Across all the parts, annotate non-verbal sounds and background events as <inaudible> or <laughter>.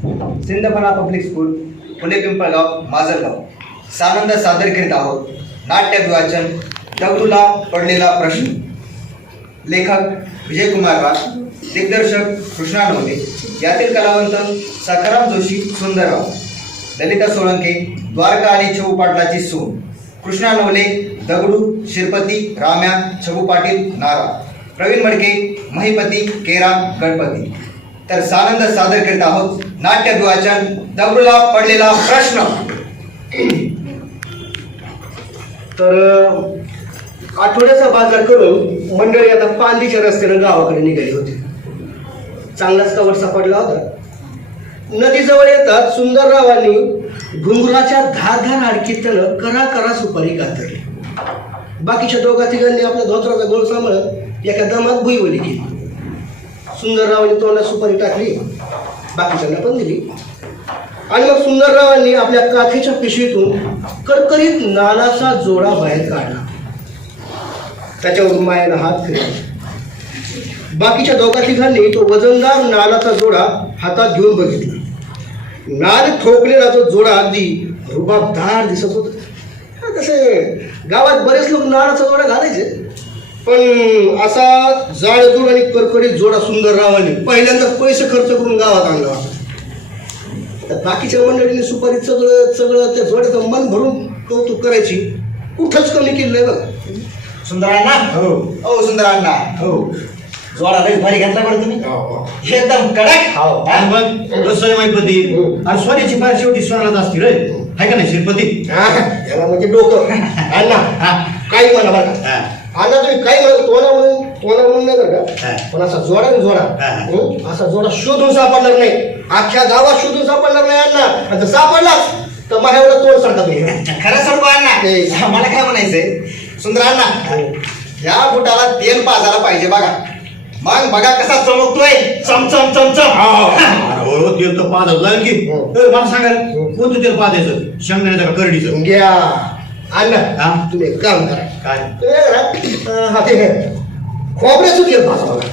Sindphana public school Pune Pimpalgaon Majalgaon. सानंद सादर करीत आहोत. नाट्य विवाचन दगडूला पडलेला प्रश्न. लेखक विजयकुमार राज दिग्दर्शक कृष्णा नवले यातील कलावंत सखाराम जोशी सुंदरराव. ललिता सोळंके द्वारका आणि छबू पाटलाची सून. कृष्णा नवले दगडू शिरपती राम्या छबू पाटील नारा. प्रवीण मडके महिपती केरा गणपती. तर सानंद सादर करीत आहोत. नाट्य विवाचन दगडूला पडलेला प्रश्न. तर आठवड्याचा बाजार करून मंडळी आता पांदीच्या रस्त्यानं गावाकडे निघाली होती. चांगलाच कवर सापडला होता. नदीजवळ येतात सुंदररावांनी घुंगराच्या धा धा त्यानं करा करा सुपारी कातरली बाकीच्या दोघा तिघांनी आपल्या धोत्राचा गोळ सांभाळत एका दमात भुईवली केली. सुंदररावांनी तोंडात सुपारी टाकली. बाकीच्यांना पण दिली. आणि मग सुंदररावांनी आपल्या काठीच्या पिशवीतून करकरीत नानाचा जोडा बाहेर काढला. त्याच्यावरून मायानं हात फिरला बाकीच्या दोघा तिघांनी तो वजनदार नानाचा जोडा हातात घेऊन बघितला. नाल ठोकलेला तो जोडा अगदी रुबाबदार दिसत होता. कसे गावात बरेच लोक नालाचा जोडा घालायचे. पण असा जाडजूड आणि करकरीत जोडा सुंदररावांनी पहिल्यांदा पैसे खर्च करून गावात आणला. बाकीच्या मंडळींनी सुपारी सगळं सगळं त्या जोड्याचं मन भरून कौतुक करायची कुठंच कमी केलंय बघ. सुंदरांना? हो. हो सुंदरांना. हो. जोडा लई भारी घेतला बरं तुम्ही. एकदम कडक. हो. मग रसोई माहिती आणि सोन्याची पाय शेवटी सोनालाच असते रे. हाय का नाही श्रीपती? हा, याला म्हणजे डोकं. <laughs> हा. काही म्हणा हा. अण्णा तुम्ही काही म्हणा तोंडा म्हणून तोंडा म्हणून नाही बरं का? हा. पण असा जोडा ना जोडा. हा. हं? असा जोडा शोधून सापडणार नाही. अख्ख्या गावात शोधून सापडणार नाही अण्णा आणि जर सापडलाच तर माझ्यावर तोंड सरका तुम्ही. <laughs> खरं हे. अण्णा मला काय म्हणायचंय? सुंदरांना या बुटाला तेल पाजायला पाहिजे बघा. मग बघा कसा चमकतोय. चमचम चमचम हो. तेल तर पाच लागेल की. हो. ए, मला सांगा रे, कोणतं तेल पाहायचं शेंगण्याचं का करडीचं? घ्या. अण्णा हा? तुम्ही एक काम करा. काय? तुम्ही अं, हा ते हे, खोबऱ्याचं तेल पाच बघा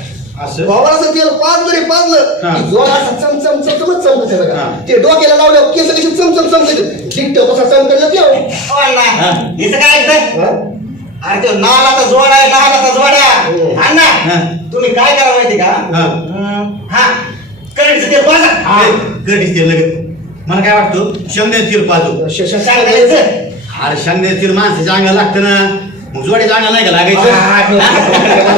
असं? खोबऱ्याचं तेल पाच जरी पाजलं हा. जोर असा चमचम चमचमच चमकत आहे बघा. हा. ते डोक्याला लावल्यावर केस कशी चमचम चमकत. दिकट कसा चमकत ते. हो अण्णा हा. इथं काय ऐकतंय हा? अरे तो नालाचा जोड आहे नालाचा जोड्या हो. अण्णा हा. तुम्ही काय करा माहिती का? हा. हं, हा. करंटचं तेल पाजा. ए, करडीचं तेल लगेच. मला काय वाटतं? शेंगण्याचं तेल पाहतो श- श- सांगायचं अरे तेल माणसाच्या अंगाला लागतं ना मग जोड्याच्या अंगाला नाही का हा, लागायचं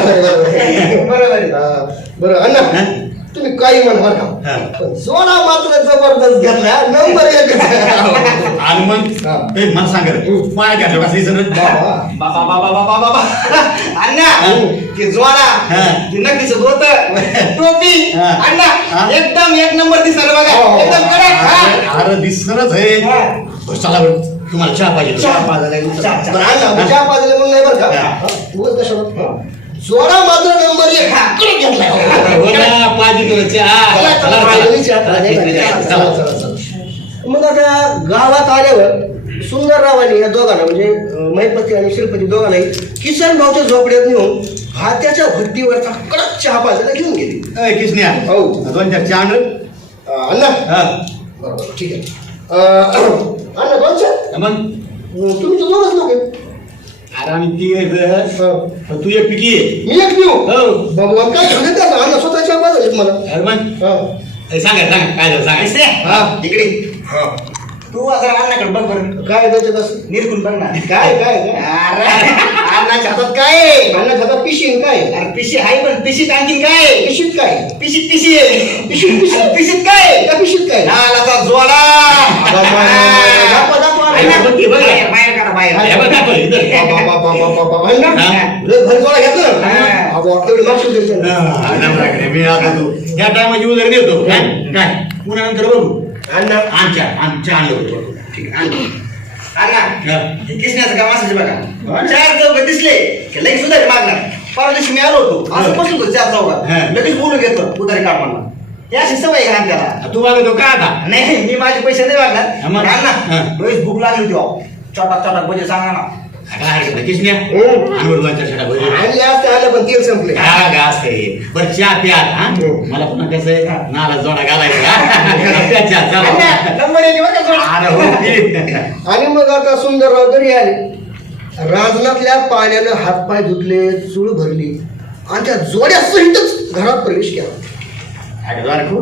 बरोबर आहे. हा, बरं अण्णा हा? तुम्ही काही म्हणा बरं हा. का पण जोडा मात्र जबरदस्त घेतला नंबर एक आणि मग हा. ए, मला सांगा रे, पाय घातलं कसं? बाबा. बाबा बाबा बाबा बाबा अण्णा हा. ते जोडा हा. ते नक्कीच होत टोपी हा. अण्णा हा. एकदम एक नंबर दिसणार बघा हो, हो. एकदम कडक हा. अरे दिसणारच आहे हा. चला बरं तुम्हाला चहा पाहिजे चहा. चहा. बरं, अण्णा मी चहा पाजले म्हणून नाही बरं का उगाच कशाला? जोडा मात्र नंबर एक हा. घेतलाय हो. मग आता गावात आल्यावर सुंदररावांनी या दोघांना म्हणजे महिपती आणि श्रीपती दोघांनाही किसन भाऊच्या झोपड्यात नेऊन भात्याच्या भट्टीवरचा कडक चहा पाजायला घेऊन गेली ए, किसन्या हो. दोन चार चहा अण्णा हा. बरोबर ठीक आहे अण्णा दोन चहा मग अं, तुम्ही तर दोनच लोक आहे अरे आम्ही ती एक हं. तू एक पिकी आहे. मी एक पिऊ? हो. बाबा काय सांगत त्याचा अण्णा स्वतः चहा पाजायला मला. अरे मग हं. ए, सांगा सांगा काय झालं सांगा. ऐसे? हा. इकडे. तू असं अण्णाकडे बघ बरं. काय त्याच्यात असं? निरकून बघ ना. काय काय काय? अरे अण्णाच्या हातात काय आहे? अण्णा खाता पिशीन काय? अरे पिशी आहे पण पिशीत आणखीन काय आहे? पिशीत काय? पिशीत पिशी आहे. पिशीत पिशीत. अरे पिशीत काय आहे? त्या पिशीत काय? दाखवा. अण्णा, बाहेर बाहेर काढा बाहेर हे. बघ, दाखव, इथं. हा. नवराकडे मी आता तू या टायमाची उदर देतो काय काय? पुन्हा नंतर बघू. अण्णा. आमच्या आमच्या आणलं होतं ठीक आहे अण्णा. अण्णा हा. हे किसण्याचं काम असायचं बघा. चार चौघ दिसले की लगेच उधारी मागणार. परवा दिवशी मी आलो होतो. असं. बसलो होतो चार हा. चौघात लगेच बोलून घेतलं उधारी काढ म्हणला हे अशी सवय घाण त्याला तू मागतो का आता नाही मी माझे पैसे नाही हा, मागणार मग? अण्णा हा. भूक लागली होती अहो. चटाक चटाक बजे सांगा ना काय हरकत नाही, हम्म. आणले असते आलं पण तेल संपले हा गा असते बरं चहा प्या हा हम्म. मला पुन्हा कसं आहे नाला जोडा घालायचा हा? प्या नंबर. अरे हो. आणि मग आता सुंदरराव घरी आले राजनातल्या पाण्यानं हातपाय धुतले चूळ भरली आणि त्या जोड्या सहितच घरात प्रवेश केला अगं द्वारकू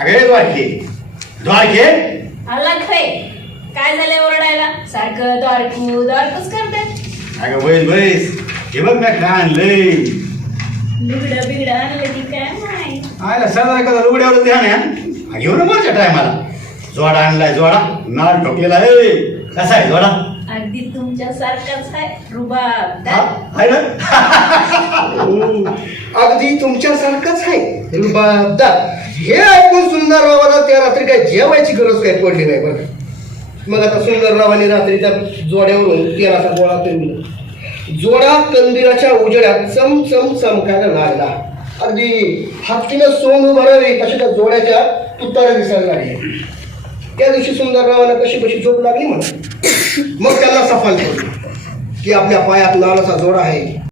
अगं द्वारके द्वारके आला खय काय झालंय ओरडायला? सारखं द्वारकू द्वारकूच करते अगं बैस बैस। हे बघ ना काय आणलंय? बिगड बिगड आणलं की काय नाही आयला सदा कदा उघड्यावर ध्यान आहे घेऊ ना मरच्या टायमाला. जोडा आणलाय जोडा. नाळ ठोकलेला आहे कसा आहे जोडा? अगदी तुमच्या सारखाच आहे रुबाब. हा? आहे ना? <laughs> हम्म, अगदी तुमच्यासारखंच आहे रुबाबदार हे ऐकून सुंदररावाला त्या रात्री काय जेवायची गरज काय पडली नाही बरं. मग आता सुंदररावाने रात्री त्या जोड्यावरून तेलाचा गोळा फिरवला जोडा कंदिराच्या उजेड्यात चमचम चमकायला लागला. अगदी हत्तीनं सोंग भरावी कशा त्या जोड्याच्या तुतारा दिसायला लागल्या त्या दिवशी सुंदररावाला कशी कशी झोप लागली म्हणा. मग त्यांना सफल पडली की आपल्या पायात लालाचा जोडा आहे.